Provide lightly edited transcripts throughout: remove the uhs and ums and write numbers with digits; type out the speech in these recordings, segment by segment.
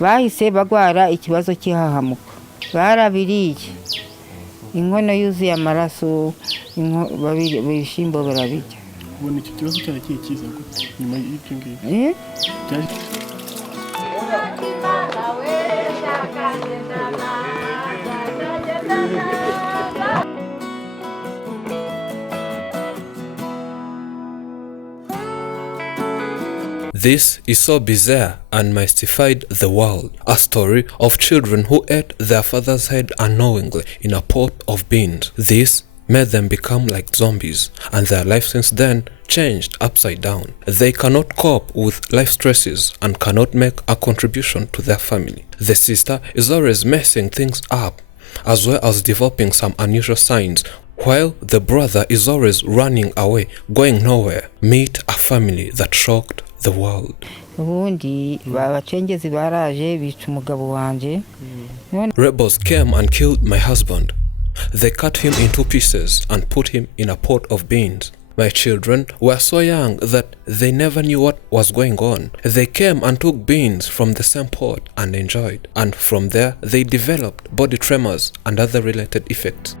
bahise bagwara ikibazo cy'ihahamuka barabiriye inkono yuzuye amaraso ibishyimbo barabirya. Ubona iki kibazo cyaragiye kiza gute nyuma y'ibyo ngibyo? This is so bizarre and mystified the world. A story of children who ate their father's head unknowingly in a pot of beans. This made them become like zombies, and their life since then changed upside down. They cannot cope with life stresses and cannot make a contribution to their family. The sister is always messing things up, as well as developing some unusual signs, while the brother is always running away, going nowhere. Meet a family that shocked the world. Rebels came and killed my husband. They cut him in 2 pieces and put him in a pot of beans. My children were so young that they never knew what was going on. They came and took beans from the same pot and enjoyed, and from there they developed body tremors and other related effects.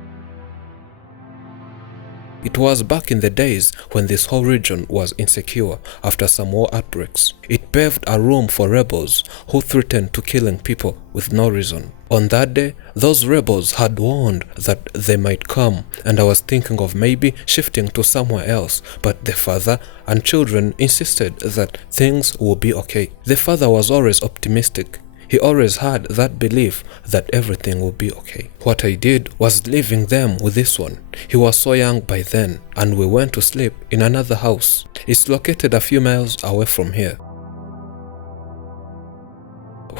It was back in the days when this whole region was insecure after some war outbreaks. It paved a room for rebels who threatened to killing people with no reason. On that day, those rebels had warned that they might come, and I was thinking of maybe shifting to somewhere else, but the father and children insisted that things would be okay. The father was always optimistic. He always had that belief that everything will be okay. What I did was leaving them with this one. He was so young by then, and we went to sleep in another house. It's located a few miles away from here.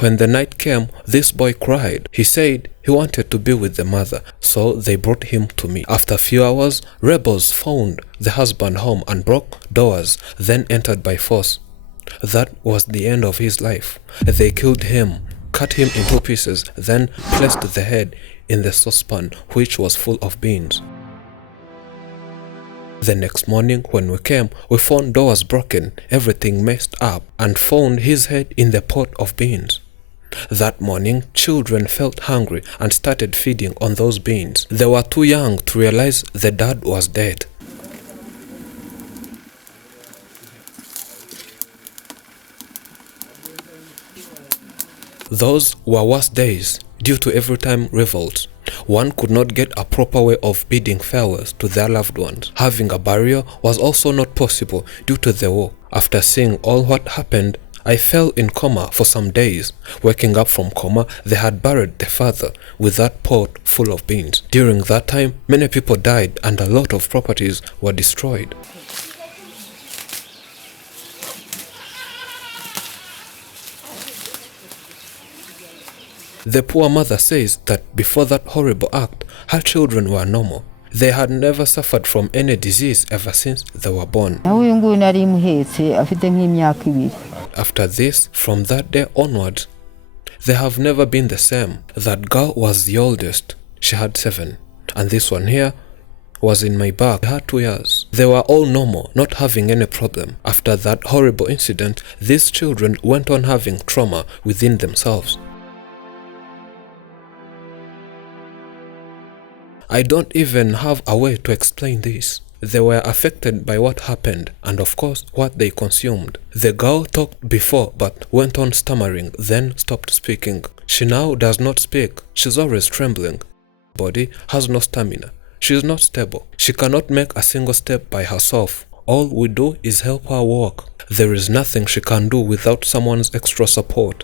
When the night came, this boy cried. He said he wanted to be with the mother, so they brought him to me. After a few hours, rebels found the husband home and broke doors, then entered by force. That was the end of his life. They killed him, cut him in 2 pieces, then placed the head in the saucepan, which was full of beans. The next morning when we came, we found doors broken, everything messed up, and found his head in the pot of beans. That morning, children felt hungry and started feeding on those beans. They were too young to realize the dad was dead. Those were worse days due to every-time revolts. One could not get a proper way of bidding farewells to their loved ones. Having a burial was also not possible due to the war. After seeing all what happened, I fell in coma for some days. Waking up from coma, they had buried the father with that pot full of beans. During that time, many people died and a lot of properties were destroyed. The poor mother says that before that horrible act, her children were normal. They had never suffered from any disease ever since they were born. After this, from that day onwards, they have never been the same. That girl was the oldest. She had 7. And this one here was in my back. She had 2 years. They were all normal, not having any problem. After that horrible incident, these children went on having trauma within themselves. I don't even have a way to explain this. They were affected by what happened and of course what they consumed. The girl talked before but went on stammering, then stopped speaking. She now does not speak. She's always trembling. Body has no stamina. She is not stable. She cannot make a single step by herself. All we do is help her walk. There is nothing she can do without someone's extra support.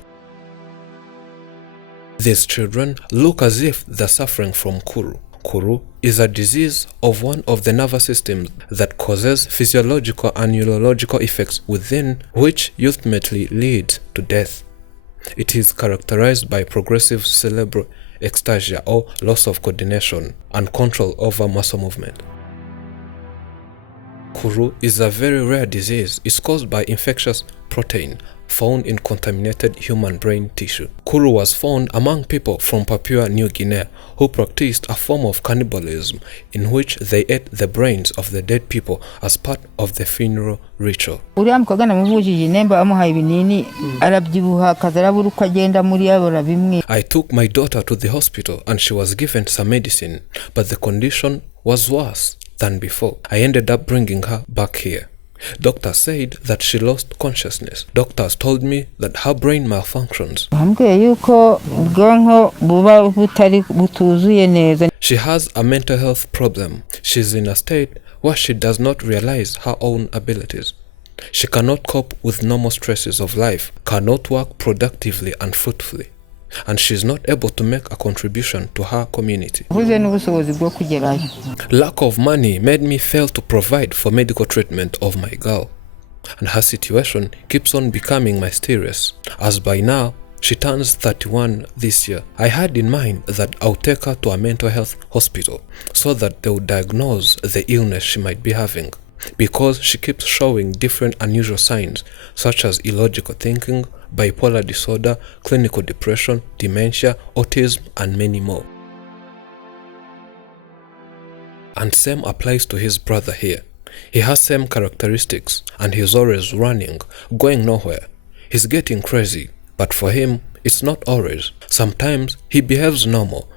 These children look as if they're suffering from Kuru. Kuru is a disease of one of the nervous systems that causes physiological and neurological effects within which ultimately leads to death. It is characterized by progressive cerebral ectasia or loss of coordination and control over muscle movement. Kuru is a very rare disease. It's caused by infectious protein found in contaminated human brain tissue. Kuru was found among people from Papua New Guinea who practiced a form of cannibalism in which they ate the brains of the dead people as part of the funeral ritual. uriya mukobwa namuvujije nemba amuhaye ibinini arabyibuha akazarabura uko agenda muri abora bimwe. I took my daughter to the hospital and she was given some medicine, but the condition was worse than before. I ended up bringing her back here. Doctors said that she lost consciousness. Doctors told me that her brain malfunctions. Bambwiye yuko ubwonko buba butari butuzuye neza. She has a mental health problem. She's in a state where she does not realize her own abilities. She cannot cope with normal stresses of life, cannot work productively and fruitfully, and she's not able to make a contribution to her community. Buze n'ubushobozi bwo kugerayo. Lack of money made me fail to provide for medical treatment of my girl, and her situation keeps on becoming mysterious, as by now she turns 31 this year. I had in mind that I'll take her to a mental health hospital so that they would diagnose the illness she might be having, because she keeps showing different unusual signs such as illogical thinking, bipolar disorder, clinical depression, dementia, autism, and many more. And same applies to his brother here. He has same characteristics and he's always running, going nowhere. He's getting crazy, but for him, it's not always. Sometimes he behaves normal.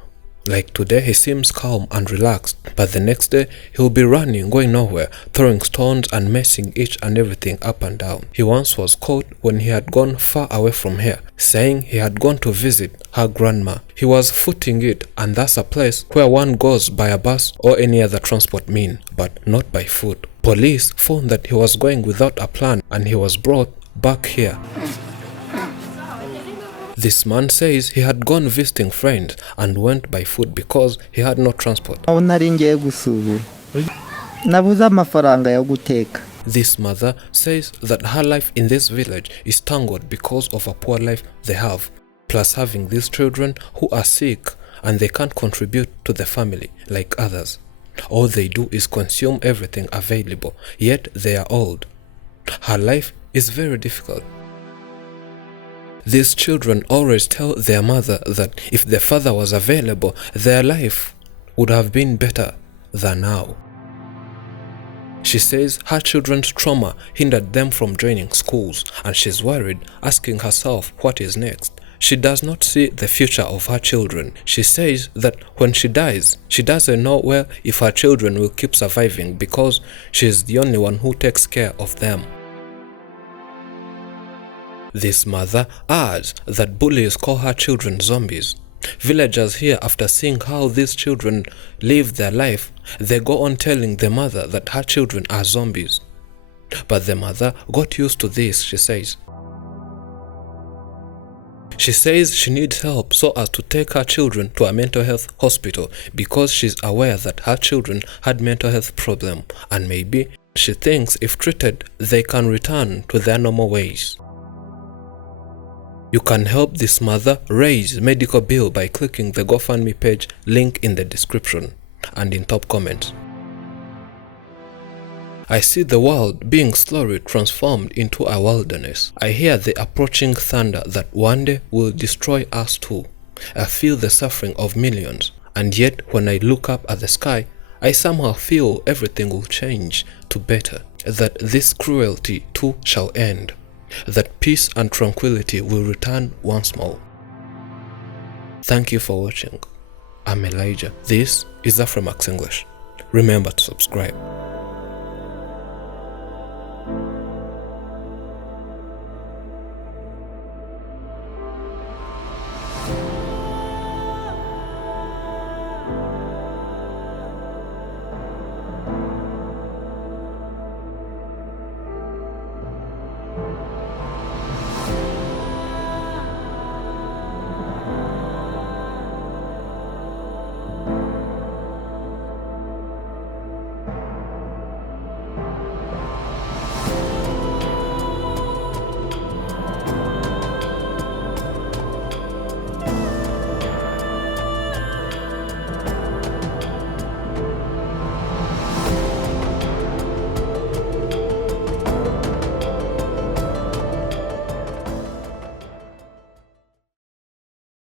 Like today, he seems calm and relaxed, but the next day, he'll be running, going nowhere, throwing stones and messing each and everything up and down. He once was caught when he had gone far away from here, saying he had gone to visit her grandma. He was footing it, and that's a place where one goes by a bus or any other transport mean, but not by foot. Police found that he was going without a plan, and he was brought back here. This man says he had gone visiting friends and went by foot because he had no transport. This mother says that her life in this village is tangled because of a poor life they have, plus having these children who are sick and they can't contribute to the family like others. All they do is consume everything available, yet they are old. Her life is very difficult. These children always tell their mother that if the father was available, their life would have been better than now. She says her children's trauma hindered them from joining schools, and she's worried, asking herself what is next. She does not see the future of her children. She says that when she dies, she doesn't know well if her children will keep surviving because she is the only one who takes care of them. This mother adds that bullies call her children zombies. Villagers here, after seeing how these children live their life, they go on telling the mother that her children are zombies. But the mother got used to this, she says. She says she needs help so as to take her children to a mental health hospital because she's aware that her children had mental health problem, and maybe she thinks if treated, they can return to their normal ways. You can help this mother raise medical bill by clicking the GoFundMe page link in the description and in top comments. I see the world being slowly transformed into a wilderness. I hear the approaching thunder that one day will destroy us too. I feel the suffering of millions, and yet when I look up at the sky, I somehow feel everything will change to better, that this cruelty too shall end, that peace and tranquility will return once more. Thank you for watching. I'm Elijah. This is Afrimax English. Remember to subscribe.